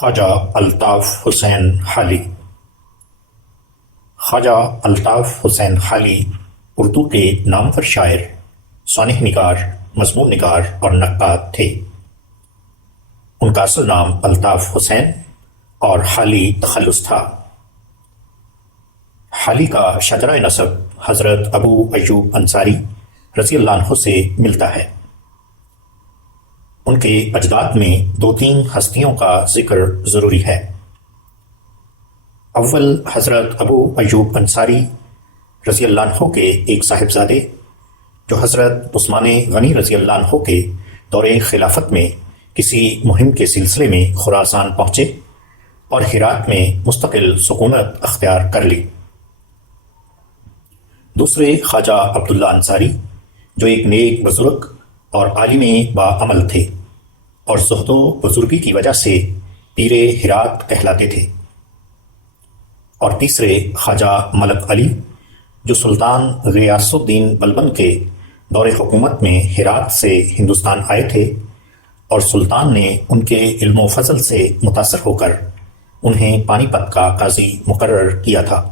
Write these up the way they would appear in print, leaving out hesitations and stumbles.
خواجہ الطاف حسین حالی۔ خواجہ الطاف حسین حالی اردو کے نامور شاعر، سوانح نگار، مضمون نگار اور نقاد تھے۔ ان کا اصل نام الطاف حسین اور حالی تخلص تھا۔ حالی کا شجرہ نسب حضرت ابو ایوب انصاری رضی اللہ عنہ سے ملتا ہے۔ ان کے اجداد میں دو تین ہستیوں کا ذکر ضروری ہے۔ اول حضرت ابو ایوب انصاری رضی اللہ عنہ کے ایک صاحبزادے جو حضرت عثمان غنی رضی اللہ عنہ کے دور خلافت میں کسی مہم کے سلسلے میں خراسان پہنچے اور ہرات میں مستقل سکونت اختیار کر لی۔ دوسرے خواجہ عبداللہ انصاری جو ایک نیک بزرگ اور عالم باعمل تھے اور زہد و بزرگی کی وجہ سے پیر ہرات کہلاتے تھے۔ اور تیسرے خواجہ ملک علی جو سلطان غیاث الدین بلبن کے دور حکومت میں ہرات سے ہندوستان آئے تھے اور سلطان نے ان کے علم و فضل سے متاثر ہو کر انہیں پانی پت کا قاضی مقرر کیا تھا۔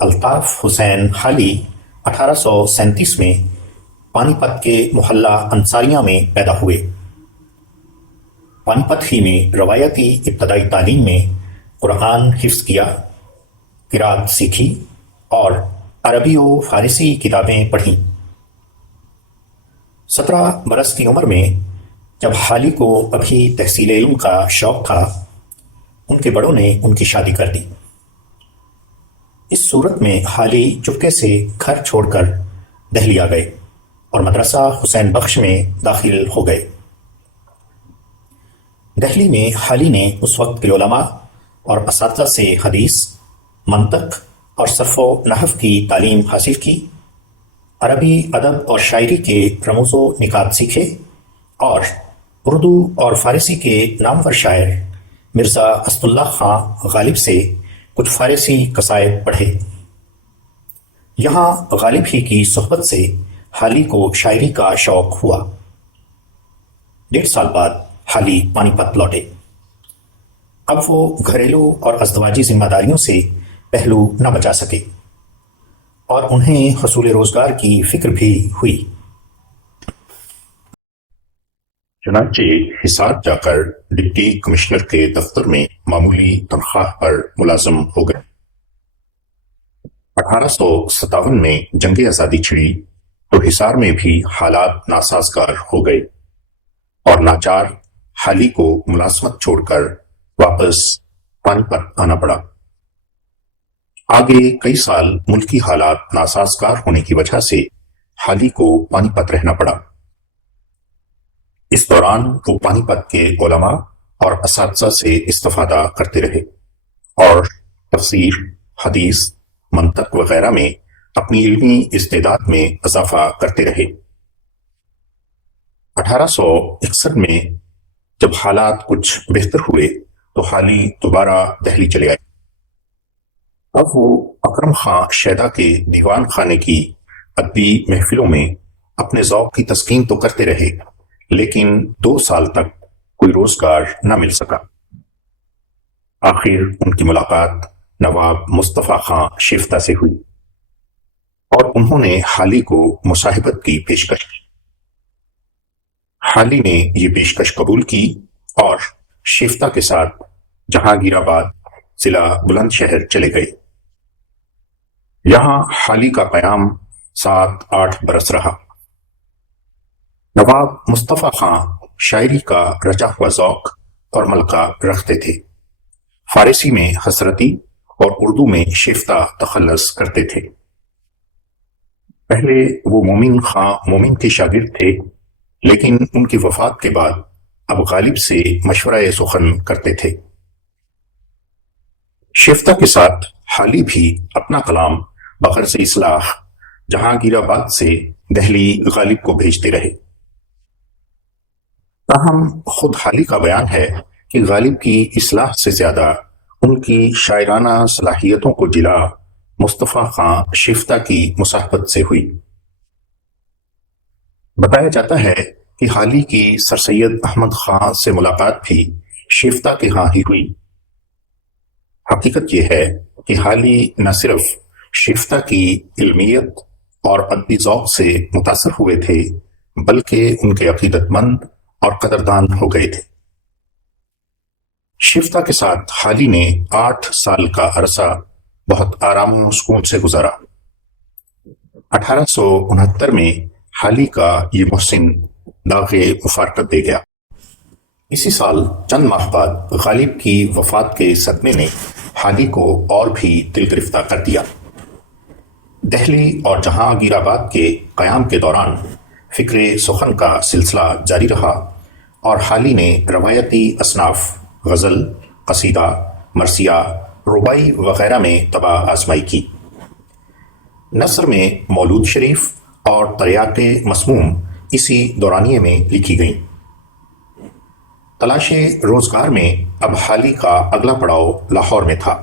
الطاف حسین حالی 1837 میں پانی پت کے محلہ انصاریہ میں پیدا ہوئے۔ پانی پت ہی میں روایتی ابتدائی تعلیم میں قرآن حفظ کیا، قرات سیکھی اور عربی و فارسی کتابیں پڑھیں۔ 17 برس کی عمر میں جب حالی کو ابھی تحصیل علم کا شوق تھا، ان کے بڑوں نے ان کی شادی کر دی۔ اس صورت میں حالی چپکے سے گھر چھوڑ کر دہلی آ گئے اور مدرسہ حسین بخش میں داخل ہو گئے۔ دہلی میں حالی نے اس وقت کے علماء اور اساتذہ سے حدیث، منطق اور صرف و نحو کی تعلیم حاصل کی، عربی ادب اور شاعری کے رموز و نکات سیکھے اور اردو اور فارسی کے نامور شاعر مرزا اسد اللہ خان غالب سے کچھ فارسی قصائد پڑھے۔ یہاں غالب ہی کی صحبت سے حالی کو شاعری کا شوق ہوا۔ 1.5 سال بعد حالی پانی پت لوٹے۔ اب وہ گھریلو اور ازدواجی ذمہ داریوں سے پہلو نہ بچا سکے اور انہیں حصول روزگار کی فکر بھی ہوئی۔ چنانچہ حصار جا کر ڈپٹی کمشنر کے دفتر میں معمولی تنخواہ پر ملازم ہو گئے۔ 1857 میں جنگ آزادی چھڑی تو حصار میں بھی حالات ناسازگار ہو گئے اور ناچار حالی کو ملازمت چھوڑ کر واپس پانی پت آنا پڑا۔ آگے کئی سال ملکی حالات ناسازگار ہونے کی وجہ سے حالی کو پانی پت رہنا پڑا۔ اس دوران وہ پانی پت کے علماء اور اساتذہ سے استفادہ کرتے رہے اور تفسیر، حدیث، منطق وغیرہ میں اپنی علمی استعداد میں اضافہ کرتے رہے۔ 1861 میں جب حالات کچھ بہتر ہوئے تو حالی دوبارہ دہلی چلے آئے۔ اب وہ اکرم خان شیدا کے دیوان خانے کی ادبی محفلوں میں اپنے ذوق کی تسکین تو کرتے رہے، لیکن 2 سال تک کوئی روزگار نہ مل سکا۔ آخر ان کی ملاقات نواب مصطفیٰ خان شیفتہ سے ہوئی اور انہوں نے حالی کو مصاحبت کی پیشکش کی۔ حالی نے یہ پیشکش قبول کی اور شیفتہ کے ساتھ جہانگیر آباد ضلع بلند شہر چلے گئے۔ یہاں حالی کا قیام 7-8 برس رہا۔ نواب مصطفیٰ خان شاعری کا رچا ہوا ذوق اور ملکہ رکھتے تھے۔ فارسی میں حسرتی اور اردو میں شیفتہ تخلص کرتے تھے۔ پہلے وہ مومن خان مومن کے شاگرد تھے، لیکن ان کی وفات کے بعد اب غالب سے مشورہ سخن کرتے تھے۔ شیفتہ کے ساتھ حالی بھی اپنا کلام بغرض اصلاح جہانگیر آباد سے دہلی غالب کو بھیجتے رہے۔ تاہم خود حالی کا بیان ہے کہ غالب کی اصلاح سے زیادہ ان کی شاعرانہ صلاحیتوں کو جلا مصطفیٰ خان شیفتہ کی مصاحبت سے ہوئی۔ بتایا جاتا ہے کہ حالی کی سر سید احمد خان سے ملاقات بھی شیفتہ کے ہاں ہی ہوئی۔ حقیقت یہ ہے کہ حالی نہ صرف شیفتہ کی علمیت اور ادبی ذوق سے متاثر ہوئے تھے بلکہ ان کے عقیدت مند اور قدردان ہو گئے تھے۔ شیفتہ کے ساتھ حالی نے 8 سال کا عرصہ بہت آرام و سکون سے گزارا۔ 1869 میں حالی کا یہ محسن داغ مفارقت دے گیا۔ اسی سال چند ماہ بعد غالب کی وفات کے صدمے نے حالی کو اور بھی دل گرفتہ کر دیا۔ دہلی اور جہانگیر آباد کے قیام کے دوران فکر سخن کا سلسلہ جاری رہا اور حالی نے روایتی اصناف غزل، قصیدہ، مرثیہ، رباعی وغیرہ میں طبع آزمائی کی۔ نثر میں مولود شریف اور تریاق مسموم اسی دورانیے میں لکھی گئیں۔ تلاش روزگار میں اب حالی کا اگلا پڑاؤ لاہور میں تھا۔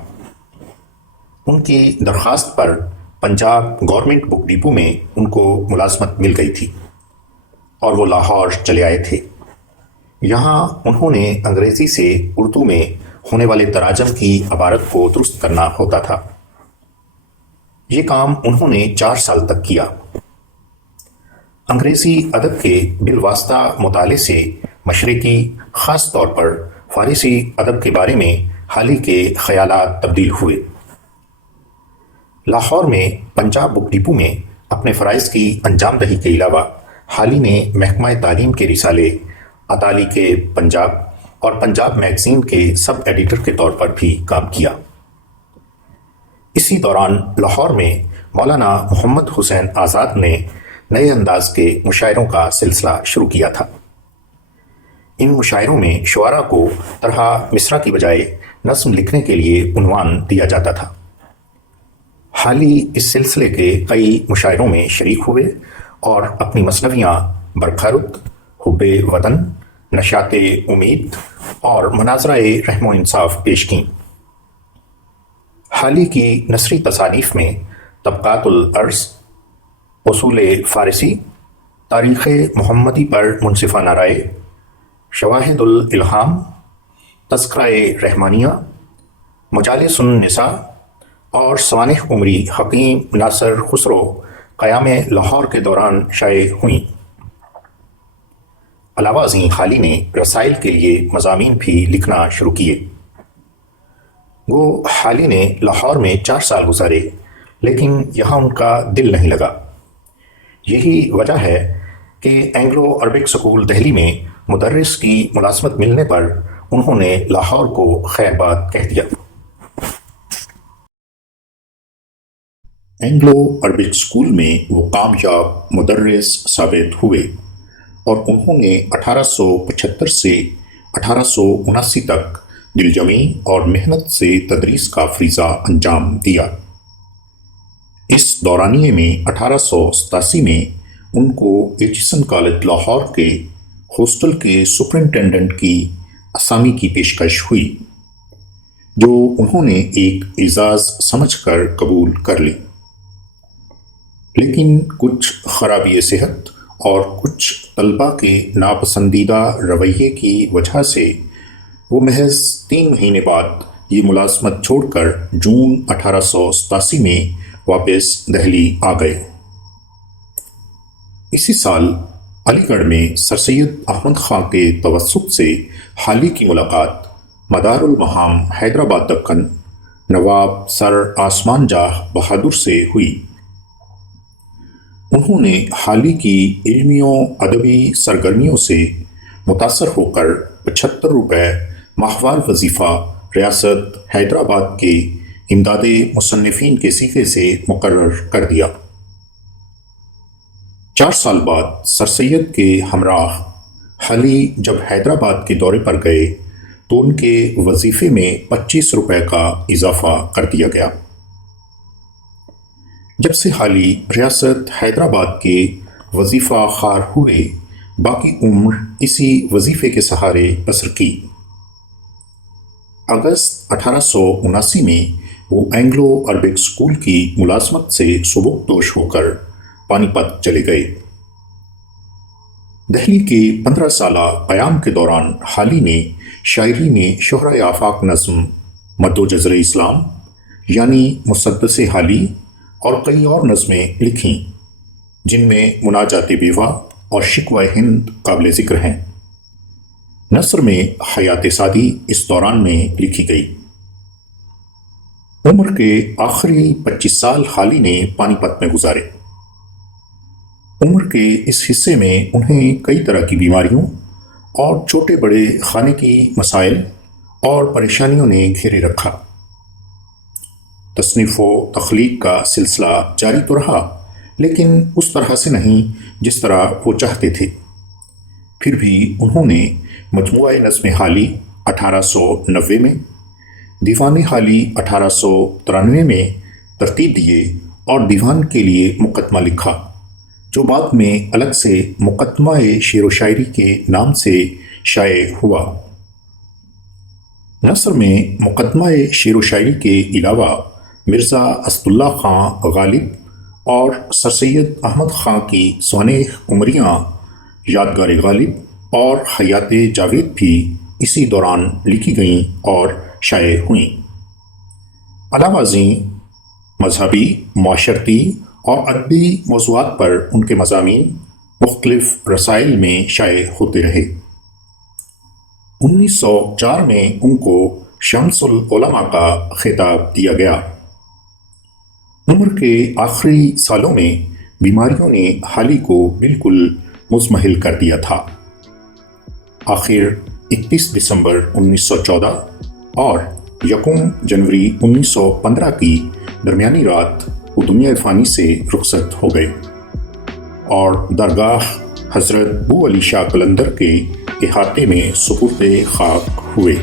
ان کی درخواست پر پنجاب گورنمنٹ بک ڈپو میں ان کو ملازمت مل گئی تھی اور وہ لاہور چلے آئے تھے۔ یہاں انہوں نے انگریزی سے اردو میں ہونے والے تراجم کی عبارت کو درست کرنا ہوتا تھا۔ یہ کام انہوں نے 4 سال تک کیا۔ انگریزی ادب کے بالواسطہ مطالعے سے مشرقی، خاص طور پر فارسی ادب کے بارے میں حالی کے خیالات تبدیل ہوئے۔ لاہور میں پنجاب بک ڈپو میں اپنے فرائض کی انجام دہی کے علاوہ حالی نے محکمہ تعلیم کے رسالے اطالی کے پنجاب اور پنجاب میگزین کے سب ایڈیٹر کے طور پر بھی کام کیا۔ اسی دوران لاہور میں مولانا محمد حسین آزاد نے نئے انداز کے مشاعروں کا سلسلہ شروع کیا تھا۔ ان مشاعروں میں شعراء کو طرح مصرع کی بجائے نظم لکھنے کے لیے عنوان دیا جاتا تھا۔ حالی اس سلسلے کے کئی مشاعروں میں شریک ہوئے اور اپنی مثنویاں برقرارت، حب وطن، نشاط امید اور مناظرہ رحم و انصاف پیش کیں۔ حالی کی نثری تصانیف میں طبقات الارض، اصول فارسی، تاریخ محمدی پر منصفانہ رائے، شواہد الالہام، تذکرہ رحمانیہ، مجالس النساء اور سوانح عمری حکیم ناصر خسرو قیام لاہور کے دوران شائع ہوئیں۔ علاوہ ازیں حالی نے رسائل کے لیے مضامین بھی لکھنا شروع کیے۔ گو حالی نے لاہور میں 4 سال گزارے لیکن یہاں ان کا دل نہیں لگا۔ یہی وجہ ہے کہ اینگلو عربک سکول دہلی میں مدرس کی ملازمت ملنے پر انہوں نے لاہور کو خیر باد کہہ دیا۔ اینگلو عربک سکول میں وہ کامیاب مدرس ثابت ہوئے اور انہوں نے 1875 سے 1879 تک دلجمی اور محنت سے تدریس کا فریضہ انجام دیا۔ اس دورانیے میں 1887 میں ان کو ایچسن کالج لاہور کے ہاسٹل کے سپرنٹینڈنٹ کی اسامی کی پیشکش ہوئی، جو انہوں نے ایک اعزاز سمجھ کر قبول کر لی۔ لیکن کچھ خرابی صحت اور کچھ طلباء کے ناپسندیدہ رویے کی وجہ سے وہ محض 3 مہینے بعد یہ ملازمت چھوڑ کر جون 1887 میں واپس دہلی آ گئے۔ اسی سال علی گڑھ میں سر سید احمد خان کے توسط سے حالی کی ملاقات مدار المہام حیدرآباد دکن نواب سر آسمان جاہ بہادر سے ہوئی۔ انہوں نے حالی کی علمی و ادبی سرگرمیوں سے متاثر ہو کر 75 روپے ماہوار وظیفہ ریاست حیدرآباد کے امداد مصنفین کے صیغے سے مقرر کر دیا۔ 4 سال بعد سر سید کے ہمراہ حالی جب حیدرآباد کے دورے پر گئے تو ان کے وظیفے میں 25 روپے کا اضافہ کر دیا گیا۔ جب سے حالی ریاست حیدرآباد کے وظیفہ خوار ہوئے، باقی عمر اسی وظیفے کے سہارے بسر کی۔ اگست 1879 میں وہ اینگلو عربک سکول کی ملازمت سے سبکدوش ہو کر پانی پت چلے گئے۔ دہلی کے 15 سالہ قیام کے دوران حالی نے شاعری میں شہرۂ آفاق نظم مد و جزر اسلام یعنی مسدس حالی اور کئی اور نظمیں لکھیں، جن میں مناجات بیوہ اور شکوہ ہند قابل ذکر ہیں۔ نثر میں حیات سعدی اس دوران میں لکھی گئی۔ عمر کے آخری 25 سال حالی نے پانی پت میں گزارے۔ عمر کے اس حصے میں انہیں کئی طرح کی بیماریوں اور چھوٹے بڑے خانے کی مسائل اور پریشانیوں نے گھیرے رکھا۔ تصنیف و تخلیق کا سلسلہ جاری تو رہا، لیکن اس طرح سے نہیں جس طرح وہ چاہتے تھے۔ پھر بھی انہوں نے مجموعہ نظم حالی 1890 میں، دیوان حالی 1893 میں ترتیب دیے اور دیوان کے لیے مقدمہ لکھا، جو بعد میں الگ سے مقدمہ شعر و شاعری کے نام سے شائع ہوا۔ نثر میں مقدمہ شعر و شاعری کے علاوہ مرزا اسد اللہ خان غالب اور سر سید احمد خان کی سوانح عمریاں، یادگار غالب اور حیات جاوید بھی اسی دوران لکھی گئیں اور شائع ہوئیں۔ علاوہ ازیں مذہبی، معاشرتی اور ادبی موضوعات پر ان کے مضامین مختلف رسائل میں شائع ہوتے رہے۔ 1904 میں ان کو شمس العلماء کا خطاب دیا گیا۔ عمر کے آخری سالوں میں بیماریوں نے حالی کو بالکل مضمحل کر دیا تھا۔ آخر 31 دسمبر 1914 اور 1 جنوری 1915 کی درمیانی رات وہ دنیا فانی سے رخصت ہو گئے اور درگاہ حضرت بو علی شاہ قلندر کے احاطے میں سپرد خاک ہوئے۔